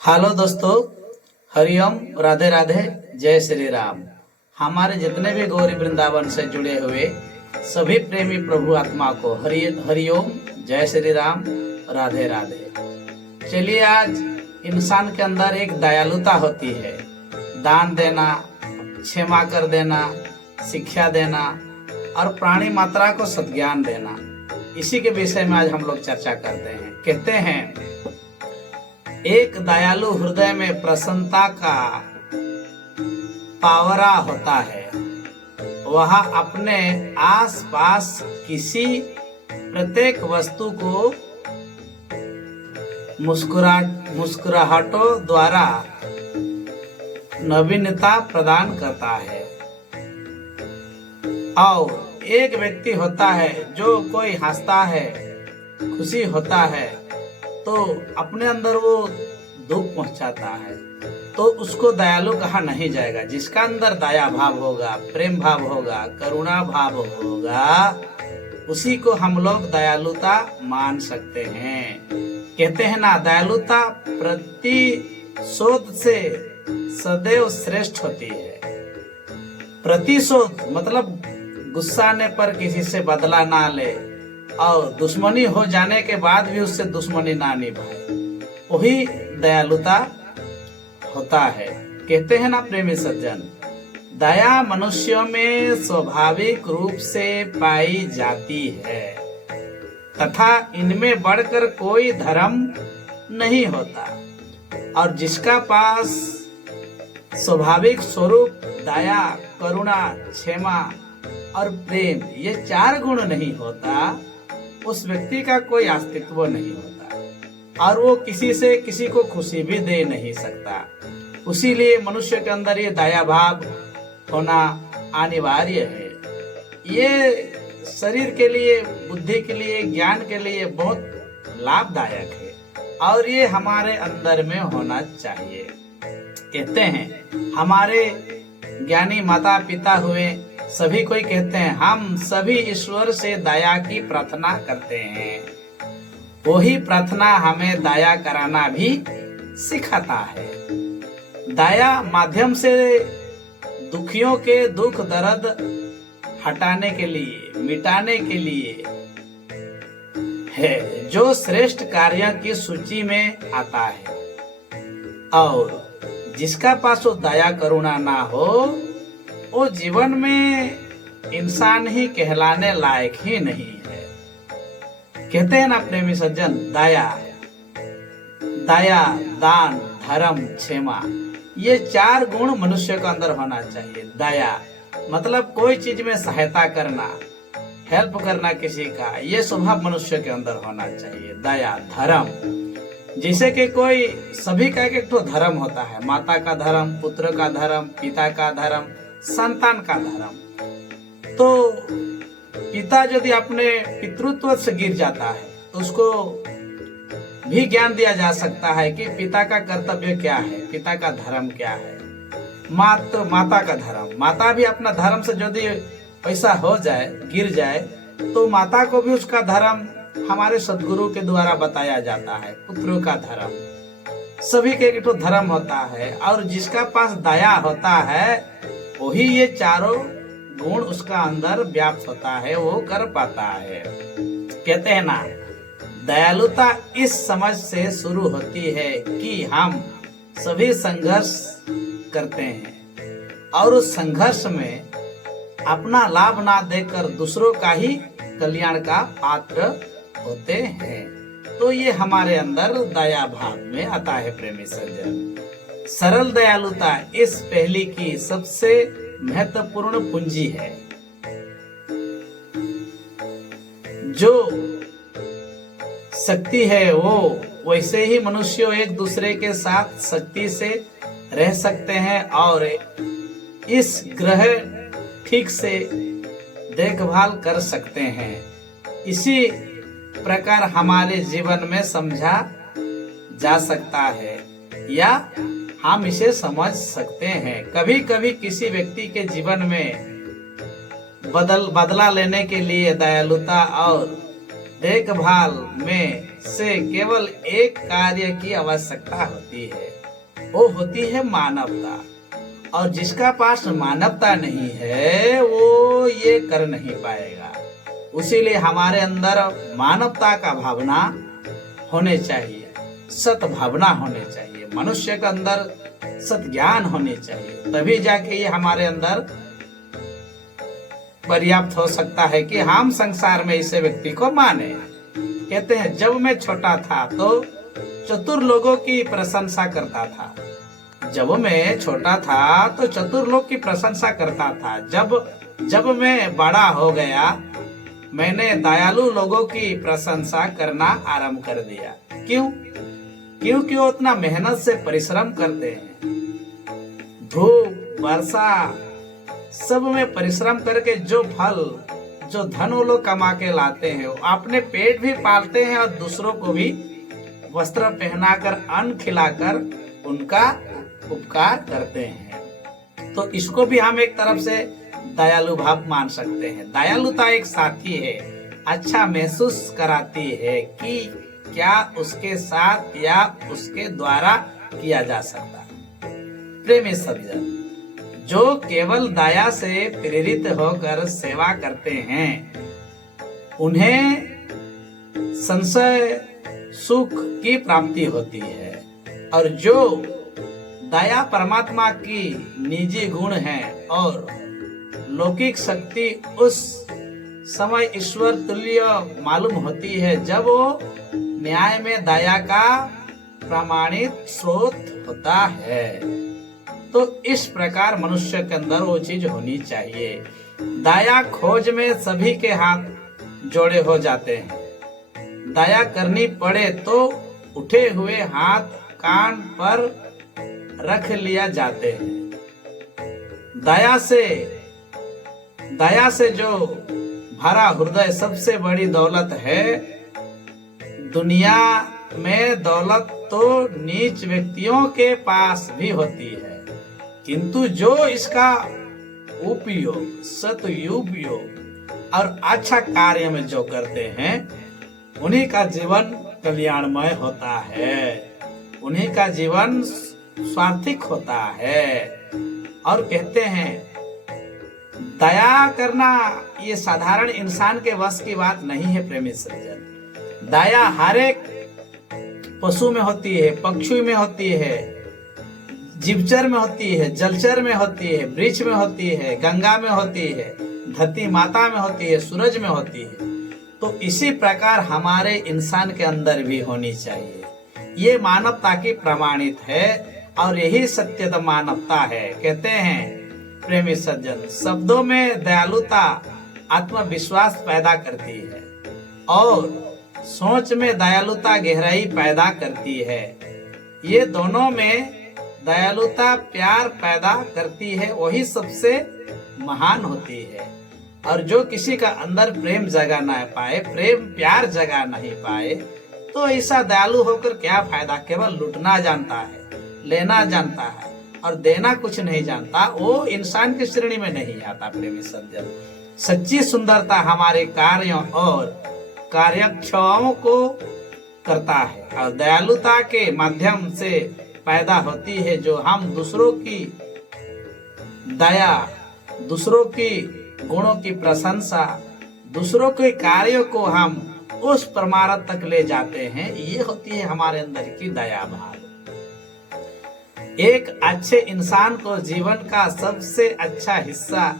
Hello दोस्तों, हरिओम, राधे राधे, जय श्री राम। हमारे जितने भी गौरी वृंदावन से जुड़े हुए सभी प्रेमी प्रभु आत्मा को हरिओम, जय श्री राम, राधे राधे। चलिए, आज इंसान के अंदर एक दयालुता होती है, दान देना, क्षमा कर देना, शिक्षा देना और प्राणी मात्रा को सद्ज्ञान देना। इसी के विषय में आज हम लोग चर्चा करते हैं। कहते हैं, एक दयालु हृदय में प्रसन्नता का पावरा होता है। वह अपने आसपास किसी प्रत्येक वस्तु को मुस्कुराहटों द्वारा नवीनता प्रदान करता है। और एक व्यक्ति होता है जो कोई हंसता है, खुशी होता है, तो अपने अंदर वो दुख पहुंचाता है, तो उसको दयालु कहा नहीं जाएगा। जिसका अंदर दया भाव होगा, प्रेम भाव होगा, करुणा भाव होगा, उसी को हम लोग दयालुता मान सकते हैं। कहते हैं ना, दयालुता प्रतिशोध से सदैव श्रेष्ठ होती है। प्रतिशोध मतलब गुस्सा आने पर किसी से बदला ना ले और दुश्मनी हो जाने के बाद भी उससे दुश्मनी ना निभाए, वही दयालुता होता है। कहते हैं ना प्रेमी सज्जन, दया मनुष्यों में स्वाभाविक रूप से पाई जाती है तथा इनमें बढ़कर कोई धर्म नहीं होता। और जिसका पास स्वाभाविक स्वरूप दया, करुणा, क्षमा और प्रेम, ये चार गुण नहीं होता, उस व्यक्ति का कोई अस्तित्व नहीं होता और वो किसी को खुशी भी दे नहीं सकता। उसीलिए मनुष्य के अंदर ये दया भाव होना अनिवार्य है। ये शरीर के लिए, बुद्धि के लिए, ज्ञान के लिए बहुत लाभदायक है और ये हमारे अंदर में होना चाहिए। कहते हैं, हमारे ज्ञानी माता पिता हुए सभी कोई कहते हैं, हम सभी ईश्वर से दया की प्रार्थना करते हैं। वही प्रार्थना हमें दया कराना भी सिखाता है। दया माध्यम से दुखियों के दुख दर्द हटाने के लिए, मिटाने के लिए है, जो श्रेष्ठ कार्य की सूची में आता है। और जिसका पास वो दया करुणा ना हो, वो जीवन में इंसान ही कहलाने लायक ही नहीं है। कहते हैं ना प्रेमी सज्जन, दया, दान, धर्म, क्षमा, ये चार गुण मनुष्य के अंदर होना चाहिए। दया मतलब कोई चीज में सहायता करना, हेल्प करना किसी का, ये स्वभाव मनुष्य के अंदर होना चाहिए। दया, धर्म, जैसे कि कोई सभी का एक धर्म होता है। माता का धर्म, पुत्र का धर्म, पिता का धर्म, संतान का धर्म। तो पिता यदि अपने पितृत्व से गिर जाता है तो उसको भी ज्ञान दिया जा सकता है कि पिता का कर्तव्य क्या है, पिता का धर्म क्या है। माता का धर्म, माता भी अपना धर्म से यदि ऐसा हो जाए, गिर जाए, तो माता को भी उसका धर्म हमारे सदगुरु के द्वारा बताया जाता है। पुत्र का धर्म, सभी के एक धर्म होता है और जिसका पास दया होता है वही ये चारों गुण उसका अंदर व्याप्त होता है, वो कर पाता है। कहते हैं ना, दयालुता इस समझ से शुरू होती है कि हम सभी संघर्ष करते हैं और उस संघर्ष में अपना लाभ ना देकर दूसरों का ही कल्याण का पात्र होते हैं। तो ये हमारे अंदर दया भाव में आता है प्रेमी सज्जन। सरल दयालुता इस पहली की सबसे महत्वपूर्ण पूंजी है। जो शक्ति है वो वैसे ही मनुष्य एक दूसरे के साथ शक्ति से रह सकते हैं और इस ग्रह ठीक से देखभाल कर सकते हैं। इसी प्रकार हमारे जीवन में समझा जा सकता है या हम इसे समझ सकते हैं। कभी कभी किसी व्यक्ति के जीवन में बदला लेने के लिए दयालुता और देखभाल में से केवल एक कार्य की आवश्यकता होती है, वो होती है मानवता। और जिसका पास मानवता नहीं है वो ये कर नहीं पाएगा। उसीलिए हमारे अंदर मानवता का भावना होने चाहिए, सत भावना होने चाहिए, मनुष्य के अंदर सत ज्ञान होने चाहिए, तभी जाके ये हमारे अंदर पर्याप्त हो सकता है कि हम संसार में इसे व्यक्ति को माने। कहते हैं जब मैं छोटा था तो चतुर लोगों की प्रशंसा करता था। जब मैं छोटा था तो चतुर लोग की प्रशंसा करता था। जब मैं बड़ा हो गया मैंने दयालु लोगों की प्रशंसा करना आरंभ कर दिया। क्यों? क्योंकि वो उतना मेहनत से परिश्रम करते हैं। धूप वर्षा सब में परिश्रम करके जो फल जो धन वो लोग कमा के लाते हैं, वो अपने पेट भी पालते हैं और दूसरों को भी वस्त्र पहनाकर अन्न खिलाकर उनका उपकार करते हैं। तो इसको भी हम एक तरफ से दयालु भाव मान सकते हैं। दयालुता एक साथी है, अच्छा महसूस कराती है कि क्या उसके साथ या उसके द्वारा किया जा सकता है। प्रेमी सज्जन, जो केवल दया से प्रेरित होकर सेवा करते हैं उन्हें संशय सुख की प्राप्ति होती है, और जो दया परमात्मा की निजी गुण है और लौकिक शक्ति उस समय ईश्वर तुल्य मालूम होती है जब वो न्याय में दया का प्रमाणित स्रोत होता है। तो इस प्रकार मनुष्य के अंदर वो चीज होनी चाहिए। दया खोज में सभी के हाथ जोड़े हो जाते हैं। दया करनी पड़े तो उठे हुए हाथ कान पर रख लिया जाते हैं। दया से जो भरा हृदय सबसे बड़ी दौलत है। दुनिया में दौलत तो नीच व्यक्तियों के पास भी होती है, किंतु जो इसका उपयोग सदुपयोग और अच्छा कार्य में जो करते हैं उन्हीं का जीवन कल्याणमय होता है, उन्हीं का जीवन सार्थक होता है। और कहते हैं दया करना ये साधारण इंसान के वश की बात नहीं है। प्रेमी सज्जन, दया हर एक पशु में होती है, पक्षी में होती है, जीवचर में होती है, जलचर में होती है, वृक्ष में होती है, गंगा में होती है, धरती माता में होती है, सूरज में होती है। तो इसी प्रकार हमारे इंसान के अंदर भी होनी चाहिए। ये मानवता की प्रमाणित है और यही सत्यता मानवता है। कहते हैं प्रेमी सज्जन, शब्दों में दयालुता आत्मविश्वास पैदा करती है और सोच में दयालुता गहराई पैदा करती है। ये दोनों में दयालुता प्यार पैदा करती है, वही सबसे महान होती है। और जो किसी का अंदर प्रेम जगा ना पाए, प्रेम प्यार जगा नहीं पाए, तो ऐसा दयालु होकर क्या फायदा। केवल लूटना जानता है, लेना जानता है और देना कुछ नहीं जानता, वो इंसान की श्रेणी में नहीं आता। प्रेमी सज्जन, सच्ची सुंदरता हमारे कार्यों और कार्यक्षमताओं को करता है और दयालुता के माध्यम से पैदा होती है, जो हम दूसरों की दया, दूसरों की गुणों की प्रशंसा, दूसरों के कार्यों को हम उस परमार्थ तक ले जाते हैं। ये होती है हमारे अंदर की दया भाव। एक अच्छे इंसान को जीवन का सबसे अच्छा हिस्सा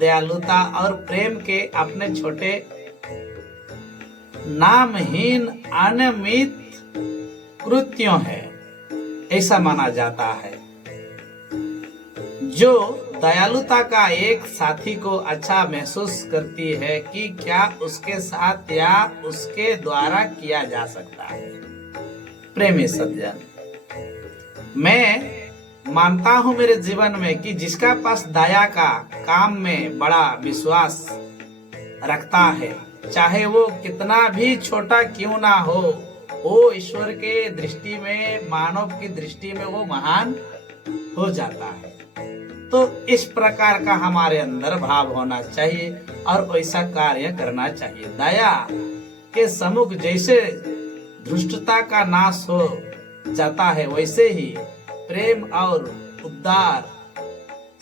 दयालुता और प्रेम के अपने छोटे नामहीन अनियमित कृत्यों है, ऐसा माना जाता है। जो दयालुता का एक साथी को अच्छा महसूस करती है कि क्या उसके साथ या उसके द्वारा किया जा सकता है। प्रेमी सज्जन, मैं मानता हूं मेरे जीवन में कि जिसका पास दया का काम में बड़ा विश्वास रखता है, चाहे वो कितना भी छोटा क्यों ना हो, वो ईश्वर के दृष्टि में, मानव की दृष्टि में वो महान हो जाता है। तो इस प्रकार का हमारे अंदर भाव होना चाहिए और वैसा कार्य करना चाहिए। दया के सम्मुख जैसे धृष्टता का नाश हो जाता है, वैसे ही प्रेम और उदार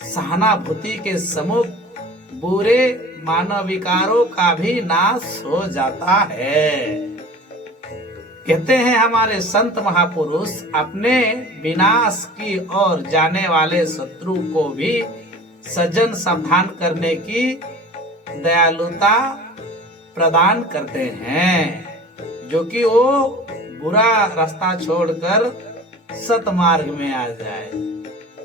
सहानुभूति के सम्मुख बुरे मानविकारों का भी नाश हो जाता है। कहते हैं हमारे संत महापुरुष, अपने विनाश की ओर जाने वाले शत्रु को भी सज्जन सावधान करने की दयालुता प्रदान करते हैं, जो कि वो बुरा रास्ता छोड़कर सतमार्ग में आ जाए,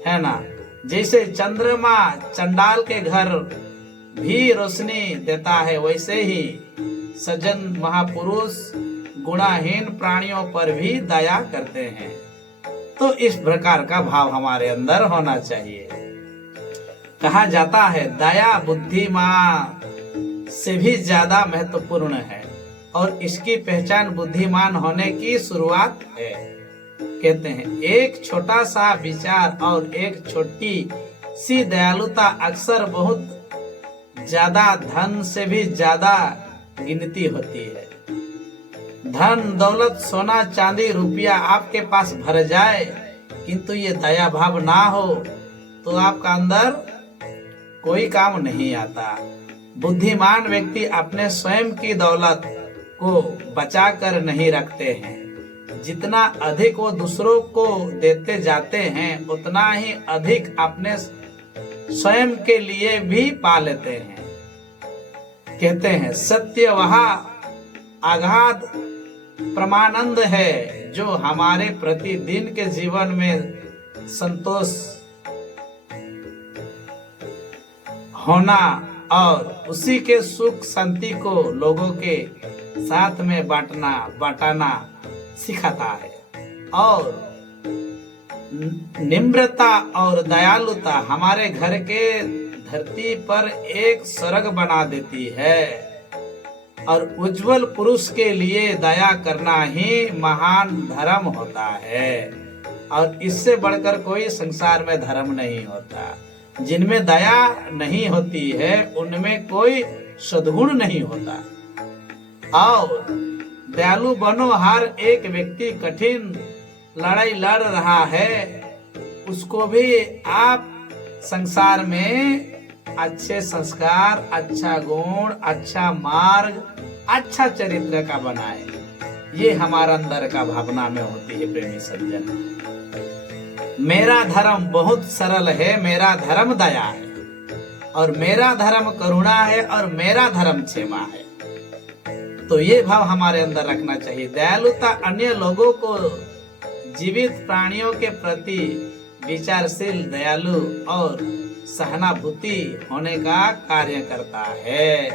है ना। जैसे चंद्रमा चंडाल के घर भी रोशनी देता है, वैसे ही सज्जन महापुरुष गुणाहीन प्राणियों पर भी दया करते हैं। तो इस प्रकार का भाव हमारे अंदर होना चाहिए। कहा जाता है दया बुद्धिमान से भी ज्यादा महत्वपूर्ण है और इसकी पहचान बुद्धिमान होने की शुरुआत है। कहते हैं एक छोटा सा विचार और एक छोटी सी दयालुता अक्सर बहुत ज्यादा धन से भी ज्यादा गिनती होती है। धन दौलत सोना चांदी रुपया आपके पास भर जाए, किंतु ये दया भाव ना हो तो आपका अंदर कोई काम नहीं आता। बुद्धिमान व्यक्ति अपने स्वयं की दौलत को बचा कर नहीं रखते हैं। जितना अधिक वो दूसरों को देते जाते हैं, उतना ही अधिक अपने स्वयं के लिए भी पा लेते हैं। कहते हैं सत्य वह अगाध परमानंद है जो हमारे प्रतिदिन के जीवन में संतोष होना और उसी के सुख शांति को लोगों के साथ में बांटना सिखाता है। और निम्रता और दयालुता हमारे घर के धरती पर एक स्वर्ग बना देती है और उज्जवल पुरुष के लिए दया करना ही महान धर्म होता है और इससे बढ़कर कोई संसार में धर्म नहीं होता। जिनमें दया नहीं होती है उनमें कोई सद्गुण नहीं होता। और दयालु बनो, हर एक व्यक्ति कठिन लड़ाई लड़ रहा है, उसको भी आप संसार में अच्छे संस्कार, अच्छा गुण, अच्छा मार्ग, अच्छा चरित्र का बनाए। ये हमारा अंदर का भावना में होती है प्रेमी सज्जन। मेरा धर्म बहुत सरल है, मेरा धर्म दया है और मेरा धर्म करुणा है और मेरा धर्म क्षमा है। तो ये भाव हमारे अंदर रखना चाहिए। दयालुता अन्य लोगों को जीवित प्राणियों के प्रति विचारशील, दयालु और सहानुभूति होने का कार्य करता है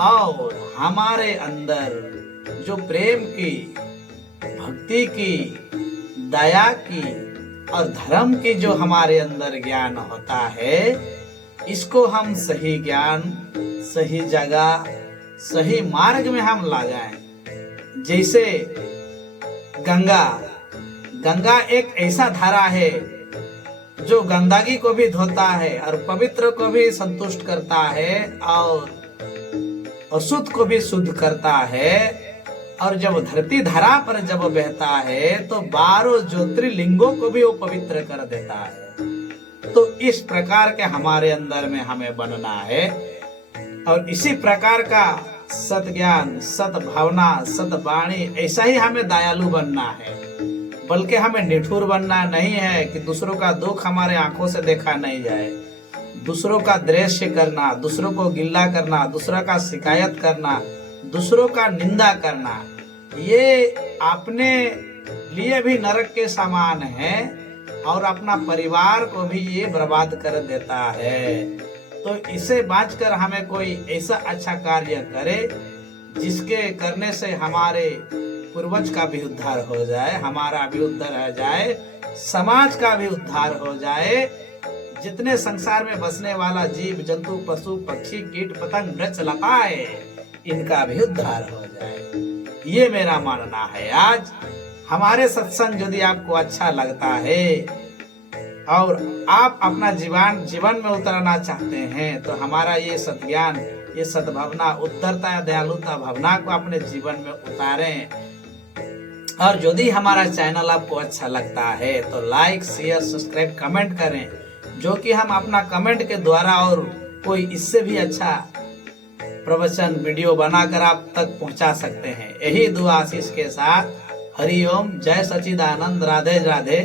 और हमारे अंदर जो प्रेम की, भक्ति की, दया की और धर्म की जो हमारे अंदर ज्ञान होता है, इसको हम सही ज्ञान, सही जगह, सही मार्ग में हम लगाएं। जैसे गंगा एक ऐसा धारा है जो गंदगी को भी धोता है और पवित्र को भी संतुष्ट करता है और अशुद्ध को भी शुद्ध करता है। और जब धरती धरा पर जब बहता है तो 12 ज्योतिर्लिंगों को भी वो पवित्र कर देता है। तो इस प्रकार के हमारे अंदर में हमें बनना है और इसी प्रकार का सत ज्ञान, सत भावना, सत वाणी, ऐसा ही हमें दयालु बनना है। बल्कि हमें निठुर बनना नहीं है कि दूसरों का दुख हमारे आंखों से देखा नहीं जाए, दूसरों का द्वेष करना, दूसरों को गिल्ला करना, दूसरों का शिकायत करना, दूसरों का निंदा करना, ये अपने लिए भी नरक के समान है और अपना परिवार को भी ये बर्बाद कर देता है। तो इसे बचकर हमें कोई ऐसा अच्छा कार्य करे जिसके करने से हमारे पूर्वज का भी उद्धार हो जाए, हमारा भी उद्धार हो जाए, समाज का भी उद्धार हो जाए। जितने संसार में बसने वाला जीव जंतु, पशु पक्षी, कीट पतंग, वृक्ष लताएं, इनका भी उद्धार हो जाए। ये मेरा मानना है। आज हमारे सत्संग यदि आपको अच्छा लगता है और आप अपना जीवन में उतरना चाहते हैं तो हमारा ये सत्ज्ञान, ये सद्भावना, उदारता या दयालुता भावना को अपने जीवन में उतारें और यदि हमारा चैनल आपको अच्छा लगता है तो लाइक शेयर सब्सक्राइब कमेंट करें, जो कि हम अपना कमेंट के द्वारा और कोई इससे भी अच्छा प्रवचन वीडियो बनाकर आप तक पहुंचा सकते हैं। यही दुआ आशीष के साथ हरिओम, जय सच्चिदानंद, राधे राधे।